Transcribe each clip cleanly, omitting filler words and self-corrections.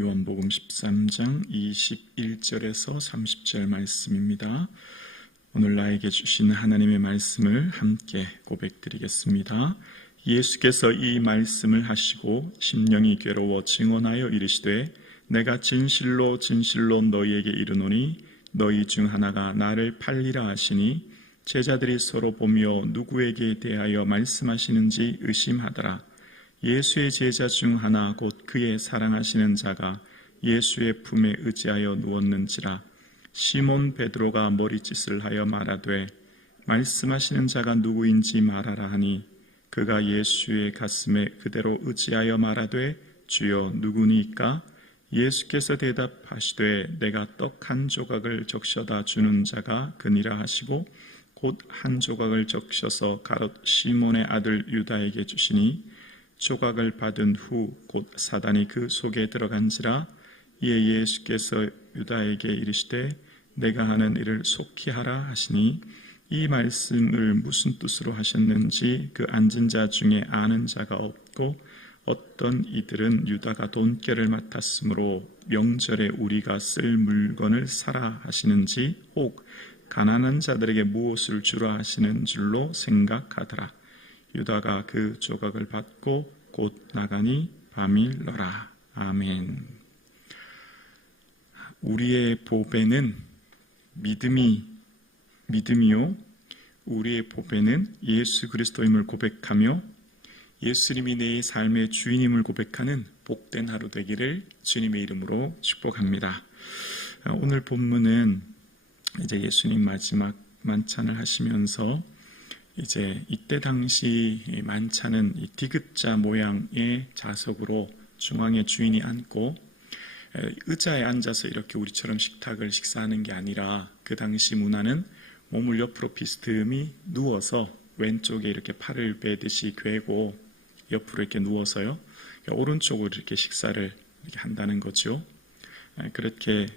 요한복음 13장 21절에서 30절 말씀입니다. 오늘 나에게 주신 하나님의 말씀을 함께 고백드리겠습니다. 예수께서 이 말씀을 하시고 심령이 괴로워 증언하여 이르시되 내가 진실로 진실로 너희에게 이르노니 너희 중 하나가 나를 팔리라 하시니 제자들이 서로 보며 누구에게 대하여 말씀하시는지 의심하더라. 예수의 제자 중 하나 곧 그의 사랑하시는 자가 예수의 품에 의지하여 누웠는지라. 시몬 베드로가 머리짓을 하여 말하되 말씀하시는 자가 누구인지 말하라 하니 그가 예수의 가슴에 그대로 의지하여 말하되 주여 누구니까? 예수께서 대답하시되 내가 떡 한 조각을 적셔다 주는 자가 그니라 하시고 곧 한 조각을 적셔서 가롯 시몬의 아들 유다에게 주시니 조각을 받은 후 곧 사단이 그 속에 들어간지라. 이에 예수께서 유다에게 이르시되 내가 하는 일을 속히 하라 하시니 이 말씀을 무슨 뜻으로 하셨는지 그 앉은 자 중에 아는 자가 없고 어떤 이들은 유다가 돈깨를 맡았으므로 명절에 우리가 쓸 물건을 사라 하시는지 혹 가난한 자들에게 무엇을 주라 하시는 줄로 생각하더라. 유다가 그 조각을 받고 곧 나가니 밤일러라. 아멘. 우리의 보배는 믿음이요. 우리의 보배는 예수 그리스도임을 고백하며 예수님이 내 삶의 주인임을 고백하는 복된 하루 되기를 주님의 이름으로 축복합니다. 오늘 본문은 이제 예수님 마지막 만찬을 하시면서 이제 이때 당시 만찬은 이 디귿자 모양의 자석으로 중앙에 주인이 앉고 의자에 앉아서 이렇게 우리처럼 식사하는 게 아니라 그 당시 문화는 몸을 옆으로 비스듬히 누워서 왼쪽에 이렇게 팔을 베듯이 괴고 옆으로 이렇게 누워서요 오른쪽으로 이렇게 식사를 이렇게 한다는 거죠. 그렇게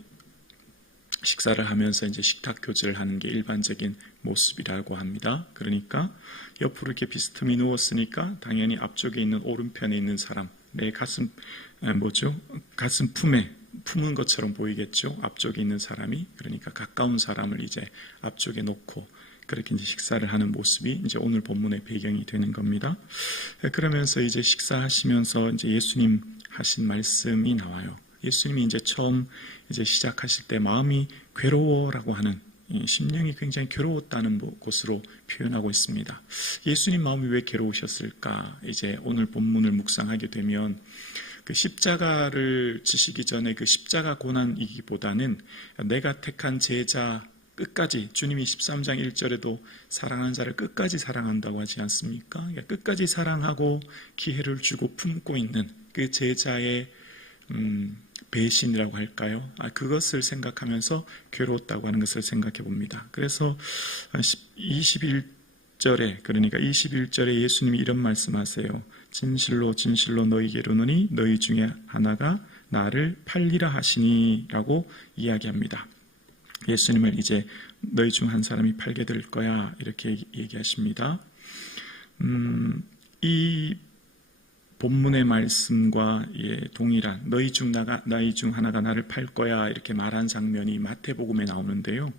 식사를 하면서 이제 식탁 교제를 하는 게 일반적인 모습이라고 합니다. 그러니까 옆으로 이렇게 비스듬히 누웠으니까 당연히 앞쪽에 있는 오른편에 있는 사람, 내 가슴 품에 품은 것처럼 보이겠죠. 앞쪽에 있는 사람이. 그러니까 가까운 사람을 이제 앞쪽에 놓고 그렇게 이제 식사를 하는 모습이 이제 오늘 본문의 배경이 되는 겁니다. 그러면서 이제 식사하시면서 이제 예수님 하신 말씀이 나와요. 예수님이 이제 처음 이제 시작하실 때 마음이 괴로워라고 하는 심령이 굉장히 괴로웠다는 것으로 표현하고 있습니다. 예수님 마음이 왜 괴로우셨을까? 이제 오늘 본문을 묵상하게 되면 그 십자가를 지시기 전에 그 십자가 고난이기보다는 내가 택한 제자 끝까지 주님이 13장 1절에도 사랑하는 자를 끝까지 사랑한다고 하지 않습니까? 그러니까 끝까지 사랑하고 기회를 주고 품고 있는 그 제자의 배신이라고 할까요? 그것을 생각하면서 괴로웠다고 하는 것을 생각해 봅니다. 그래서 21절에 예수님이 이런 말씀하세요. 진실로 진실로 너희에게 이르노니 너희 중에 하나가 나를 팔리라 하시니 라고 이야기합니다. 예수님을 이제 너희 중 한 사람이 팔게 될 거야 이렇게 얘기하십니다. 이 본문의 말씀과 동일한 너희 중 하나가 나를 팔 거야 이렇게 말한 장면이 마태복음에 나오는데요.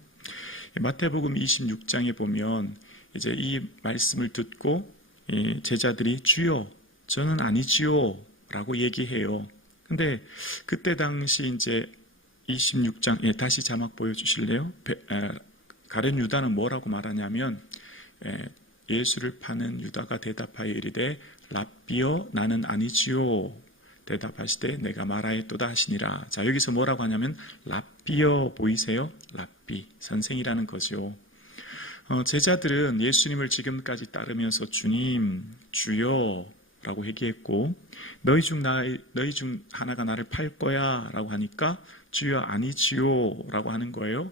마태복음 26장에 보면 이제 이 말씀을 듣고 제자들이 주여 저는 아니지요 라고 얘기해요. 근데 그때 당시 이제 26장 다시 자막 보여주실래요? 가룟 유다는 뭐라고 말하냐면 예수를 파는 유다가 대답하여 이르되 랍비여 나는 아니지요. 대답하시되 내가 말하였도다 하시니라. 자, 여기서 뭐라고 하냐면 랍비여 보이세요? 랍비 선생이라는 거죠. 제자들은 예수님을 지금까지 따르면서 주님 주여 라고 얘기했고 너희 중 하나가 나를 팔 거야 라고 하니까 주여 아니지요 라고 하는 거예요.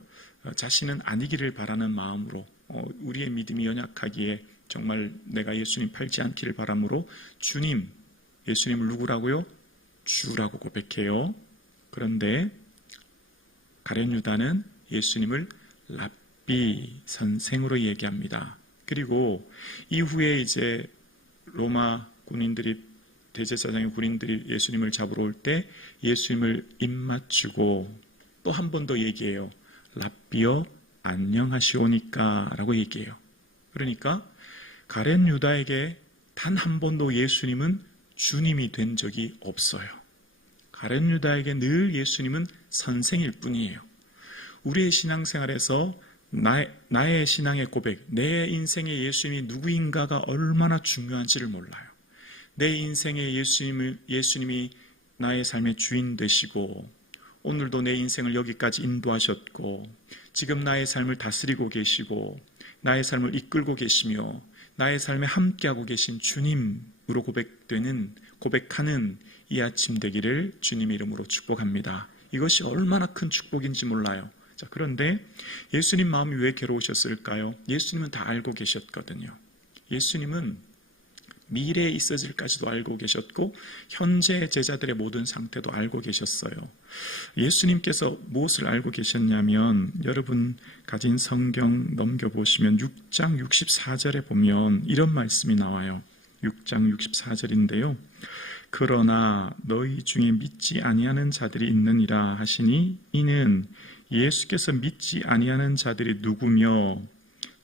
자신은 아니기를 바라는 마음으로 우리의 믿음이 연약하기에 정말 내가 예수님 팔지 않기를 바람으로 주님, 예수님을 누구라고요? 주라고 고백해요. 그런데 가룟 유다는 예수님을 랍비, 선생으로 얘기합니다. 그리고 이후에 이제 로마 군인들이 대제사장의 군인들이 예수님을 잡으러 올 때 예수님을 입맞추고 또 한 번 더 얘기해요. 랍비여 안녕하시오니까 라고 얘기해요. 그러니까 가룟 유다에게 단 한 번도 예수님은 주님이 된 적이 없어요. 가룟 유다에게 늘 예수님은 선생일 뿐이에요. 우리의 신앙생활에서 나의 신앙의 고백, 내 인생의 예수님이 누구인가가 얼마나 중요한지를 몰라요. 내 인생의 예수님이 나의 삶의 주인 되시고 오늘도 내 인생을 여기까지 인도하셨고 지금 나의 삶을 다스리고 계시고 나의 삶을 이끌고 계시며 나의 삶에 함께하고 계신 주님으로 고백하는 이 아침 되기를 주님의 이름으로 축복합니다. 이것이 얼마나 큰 축복인지 몰라요. 자, 그런데 예수님 마음이 왜 괴로우셨을까요? 예수님은 다 알고 계셨거든요. 예수님은 미래에 있어질까지도 알고 계셨고 현재 제자들의 모든 상태도 알고 계셨어요. 예수님께서 무엇을 알고 계셨냐면 여러분 가진 성경 넘겨보시면 6장 64절에 보면 이런 말씀이 나와요. 6장 64절인데요. 그러나 너희 중에 믿지 아니하는 자들이 있느니라 하시니 이는 예수께서 믿지 아니하는 자들이 누구며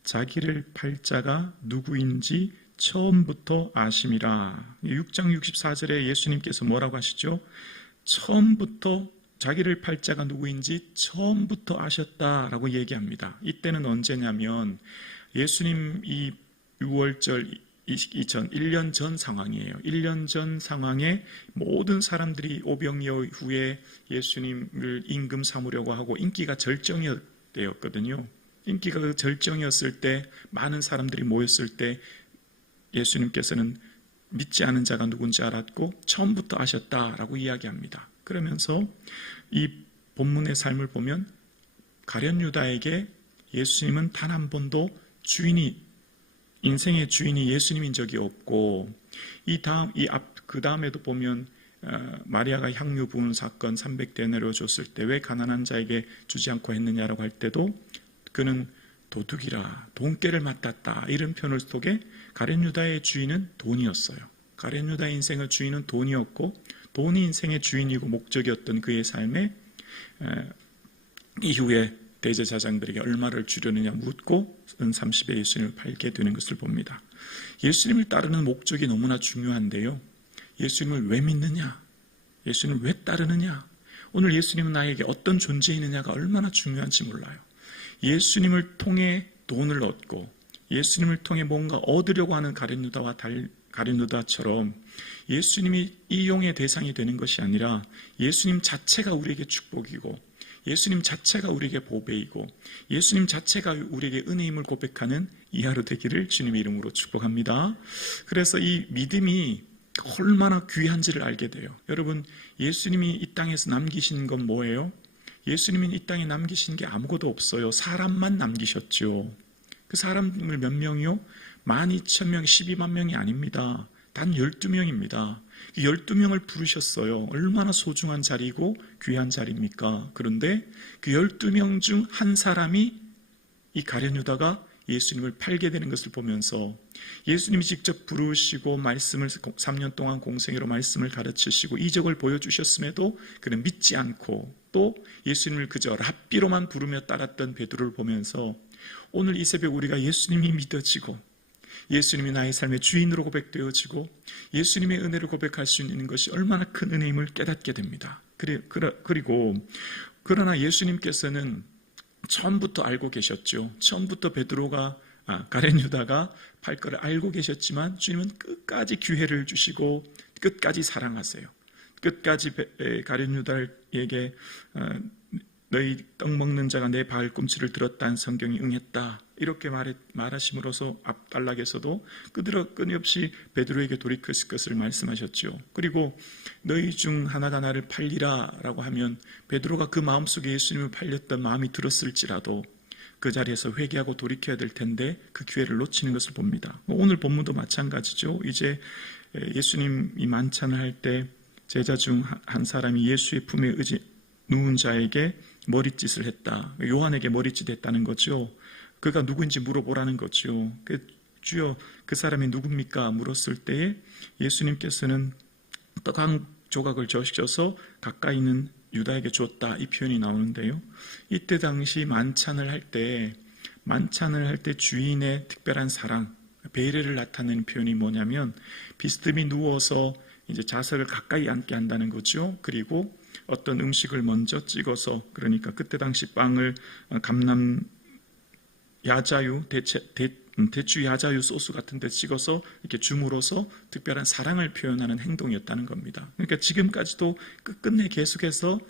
자기를 팔 자가 누구인지 처음부터 아심이라. 6장 64절에 예수님께서 뭐라고 하시죠? 처음부터 자기를 팔 자가 누구인지 처음부터 아셨다라고 얘기합니다. 이때는 언제냐면 예수님 이 6월절 이전 1년 전 상황이에요. 1년 전 상황에 모든 사람들이 오병이어 후에 예수님을 임금 삼으려고 하고 인기가 절정이었거든요. 인기가 절정이었을 때 많은 사람들이 모였을 때 예수님께서는 믿지 않은 자가 누군지 알았고 처음부터 아셨다라고 이야기합니다. 그러면서 이 본문의 삶을 보면 가룟 유다에게 예수님은 단 한 번도 인생의 주인이 예수님인 적이 없고 그 다음에도 보면 마리아가 향유 부은 사건 300데나리오 줬을 때 왜 가난한 자에게 주지 않고 했느냐라고 할 때도 그는 도둑이라 돈깨를 맡았다 이런 표현 속에 가룟 유다의 주인은 돈이었어요. 가룟 유다의 인생의 주인은 돈이었고 돈이 인생의 주인이고 목적이었던 그의 삶에 이후에 대제사장들에게 얼마를 주려느냐 묻고 은 30에 예수님을 팔게 되는 것을 봅니다. 예수님을 따르는 목적이 너무나 중요한데요. 예수님을 왜 믿느냐? 예수님을 왜 따르느냐? 오늘 예수님은 나에게 어떤 존재이느냐가 얼마나 중요한지 몰라요. 예수님을 통해 돈을 얻고 예수님을 통해 뭔가 얻으려고 하는 가룟 유다처럼 예수님이 이용의 대상이 되는 것이 아니라 예수님 자체가 우리에게 축복이고 예수님 자체가 우리에게 보배이고 예수님 자체가 우리에게 은혜임을 고백하는 이 하루 되기를 주님의 이름으로 축복합니다. 그래서 이 믿음이 얼마나 귀한지를 알게 돼요. 여러분, 예수님이 이 땅에서 남기신 건 뭐예요? 예수님이 이 땅에 남기신 게 아무것도 없어요. 사람만 남기셨죠. 그 사람을 몇 명이요? 12,000명, 12만 명이 아닙니다. 단 12명입니다. 12명을 부르셨어요. 얼마나 소중한 자리고 귀한 자리입니까? 그런데 그 12명 중 한 사람이 이 가룟 유다가 예수님을 팔게 되는 것을 보면서 예수님이 직접 부르시고 말씀을 3년 동안 공생애로 말씀을 가르치시고 이적을 보여주셨음에도 그는 믿지 않고 또 예수님을 그저 랍비로만 부르며 따랐던 베드로를 보면서 오늘 이 새벽 우리가 예수님이 믿어지고 예수님이 나의 삶의 주인으로 고백되어지고 예수님의 은혜를 고백할 수 있는 것이 얼마나 큰 은혜임을 깨닫게 됩니다. 그리고 그러나 예수님께서는 처음부터 알고 계셨죠. 처음부터 가룟 유다가 팔 거를 알고 계셨지만 주님은 끝까지 기회를 주시고 끝까지 사랑하세요. 끝까지 가룟 유다에게 너희 떡 먹는 자가 내 발꿈치를 들었다는 성경이 응했다. 이렇게 말하심으로써 앞단락에서도 끊임없이 베드로에게 돌이켰을 것을 말씀하셨죠. 그리고 너희 중 하나가 나를 팔리라 라고 하면 베드로가 그 마음속에 예수님을 팔렸던 마음이 들었을지라도 그 자리에서 회개하고 돌이켜야 될 텐데 그 기회를 놓치는 것을 봅니다. 오늘 본문도 마찬가지죠. 이제 예수님이 만찬을 할 때 제자 중 한 사람이 예수의 품에 누운 자에게 머리짓을 했다. 요한에게 머리짓 했다는 거죠. 그가 누구인지 물어보라는 거죠. 주여 그 사람이 누굽니까? 물었을 때에 예수님께서는 떡 한 조각을 적셔서 가까이 있는 유다에게 줬다, 이 표현이 나오는데요. 이때 당시 만찬을 할 때 주인의 특별한 사랑, 배려를 나타내는 표현이 뭐냐면 비스듬히 누워서 이제 자석을 가까이 앉게 한다는 거죠. 그리고 어떤 음식을 먼저 찍어서, 그러니까 그때 당시 빵을 감람 야자유, 대추 야자유 소스 같은 데 찍어서 이렇게 줌으로써 특별한 사랑을 표현하는 행동이었다는 겁니다. 그러니까 지금까지도 끝끝내 계속해서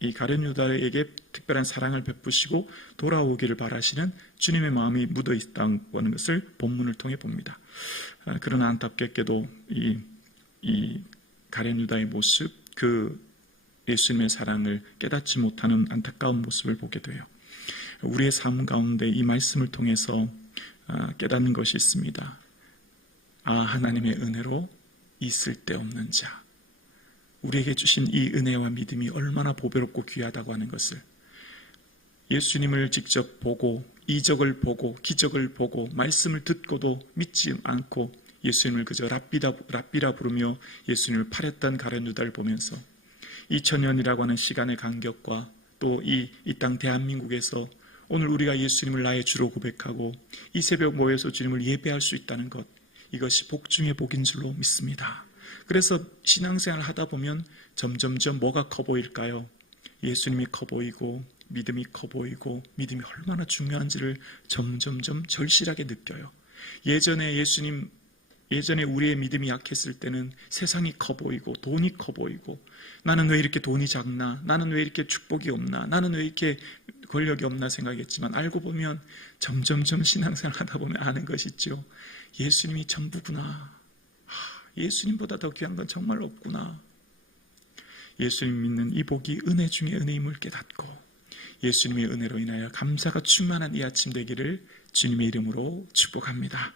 이 가룟 유다에게 특별한 사랑을 베푸시고 돌아오기를 바라시는 주님의 마음이 묻어 있다는 것을 본문을 통해 봅니다. 그러나 안타깝게도 이 가룟 유다의 모습, 그 예수님의 사랑을 깨닫지 못하는 안타까운 모습을 보게 돼요. 우리의 삶 가운데 이 말씀을 통해서 깨닫는 것이 있습니다. 하나님의 은혜로 있을 데 없는 자, 우리에게 주신 이 은혜와 믿음이 얼마나 보배롭고 귀하다고 하는 것을, 예수님을 직접 보고 이적을 보고 기적을 보고 말씀을 듣고도 믿지 않고 예수님을 그저 랍비라 부르며 예수님을 팔았던 가룟 유다를 보면서 2000년이라고 하는 시간의 간격과 또 이 땅 대한민국에서 오늘 우리가 예수님을 나의 주로 고백하고 이 새벽 모여서 주님을 예배할 수 있다는 것, 이것이 복 중에 복인 줄로 믿습니다. 그래서 신앙생활을 하다 보면 점점점 뭐가 커 보일까요? 예수님이 커 보이고 믿음이 커 보이고 믿음이 얼마나 중요한지를 점점점 절실하게 느껴요. 예전에 우리의 믿음이 약했을 때는 세상이 커 보이고 돈이 커 보이고 나는 왜 이렇게 돈이 작나? 나는 왜 이렇게 축복이 없나? 나는 왜 이렇게 권력이 없나 생각했지만 알고 보면 점점점 신앙생활 하다 보면 아는 것이 있죠. 예수님이 전부구나. 예수님보다 더 귀한 건 정말 없구나. 예수님 믿는 이 복이 은혜 중에 은혜임을 깨닫고 예수님의 은혜로 인하여 감사가 충만한 이 아침 되기를 주님의 이름으로 축복합니다.